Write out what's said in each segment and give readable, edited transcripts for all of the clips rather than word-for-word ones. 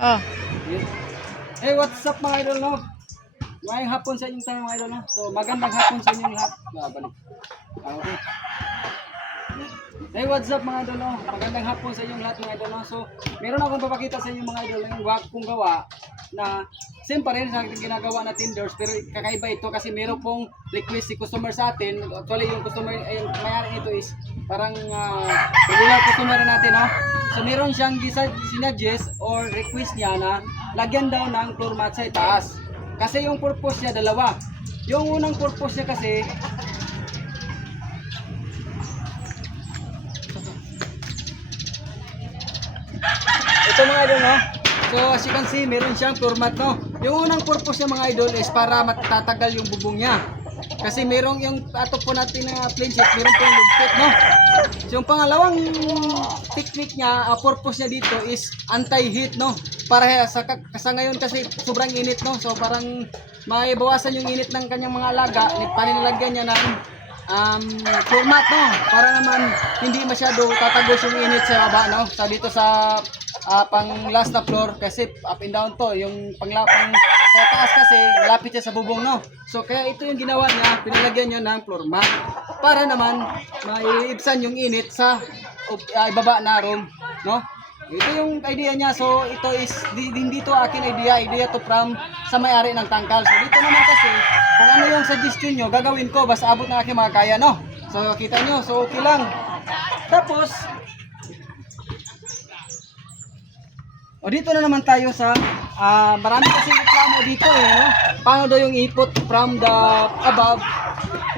Oh. Hey, what's up mga idol, no? Ngayong hapon sa inyong tayo mga idol, no? So, magandang hapon sa inyong lahat. Balik. Okay. Hey, what's up mga idol, no? Magandang hapon sa inyong lahat mga idol, no? So, meron akong papakita sa inyong mga idol yung wag kong gawa na same pa rin sa ginagawa na Tinders, pero kakaiba ito kasi meron pong request si customer sa atin. Actually, yung customer, yung mayari nito is parang regular customer natin, no? So, meron siyang sinadjust or request niya na lagyan daw ng floor mat sa itaas. Kasi yung purpose niya dalawa. Yung unang purpose niya kasi ito mga idol, no? So as you can see, meron siyang floor mat, no? Yung unang purpose niya mga idol is para matatagal yung bubong niya. Kasi merong yung ato po natin na plain sheet, meron po yung lugpit, no? So yung pangalawang technique niya, purpose niya dito is anti-heat, no? Para sa ngayon kasi sobrang init, no? So parang maibawasan yung init ng kanyang mga alaga, paninalagyan niya ng floor mat, no? Para naman hindi masyado tatagos yung init sa baba, no? Sa dito sa pang last na floor kasi up and down to, yung panglapang sa taas kasi malapit siya sa bubong, no? So kaya ito yung ginawa niya, pinalagyan niya ng floor mat para naman maiibsan yung init sa ibaba na room, no? Ito yung idea niya. So ito is hindi to akin idea to from sa may-ari ng tangkal. So dito naman kasi kung ano yung suggestion nyo, gagawin ko basta abot ng aking mga kaya, no? So kita nyo, so okay lang. Tapos dito na naman tayo sa marami kasi reklamo dito, no? Paano daw yung ipot from the above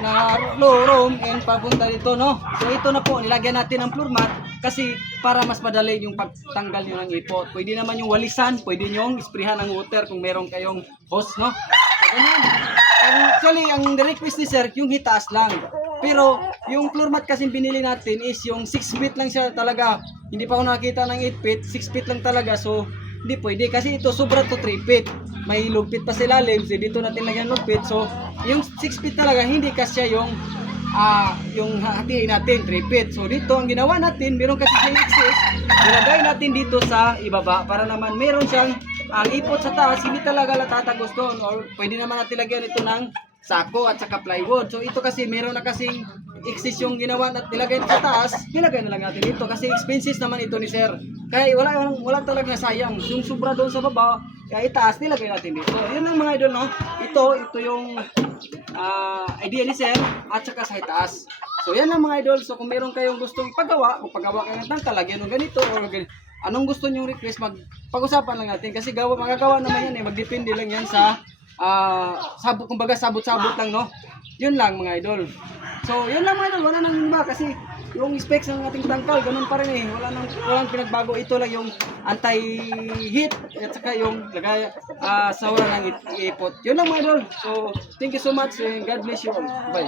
na floor room and papunta dito, no? So ito na po, nilagyan natin ng floor mat kasi para mas madali yung pagtanggal nyo ng ipot. Pwede naman yung walisan, pwede nyo isprehan ng water kung meron kayong hose, no? So ganyan. Actually, ang request ni sir, yung hitaas lang. Pero yung floor mat kasi binili natin is yung 6 feet lang siya talaga. Hindi pa ako nakita ng 8 feet, 6 feet lang talaga. So hindi pwede kasi ito sobra to 3 feet. May lugpit pa sila limbs, dito natin lagyan lugpit. So yung 6 feet talaga hindi kasya yung hatiin natin 3 feet. So dito ang ginawa natin, meron kasi siyang excess, nilagay natin dito sa ibaba para naman meron siyang ang ipot sa taas, hindi talaga tatagos doon. Or pwede naman natin lagyan ito ng sako at saka plywood. So ito kasi meron na kasing excess yung ginawa at nilagay sa taas, nilagay na lang natin dito kasi expenses naman ito ni sir. Kaya wala talaga sayang. Yung sobra doon sa baba, kaya itaas nilagay natin dito. Yun ang mga idol, no? Ito yung idea ni sir at saka sa itaas. So yan ang mga idol. So kung meron kayong gustong ipagawa, kung pagawa kayo ng tangkal, lagyan ng ganito or ganito, anong gusto nyo request, pag-usapan lang natin kasi magagawa naman yan magdepende lang yan sa kumbaga sabot-sabot lang, no? Yun lang mga idol. So yun lang mga idol, wala nang iba kasi yung specs ng ating tangkal ganun pa rin eh, walang pinagbago. Ito lang yung anti-heat at saka yung lagay sa wala ng ipot. Yun lang mga idol. So thank you so much and God bless you all. Bye.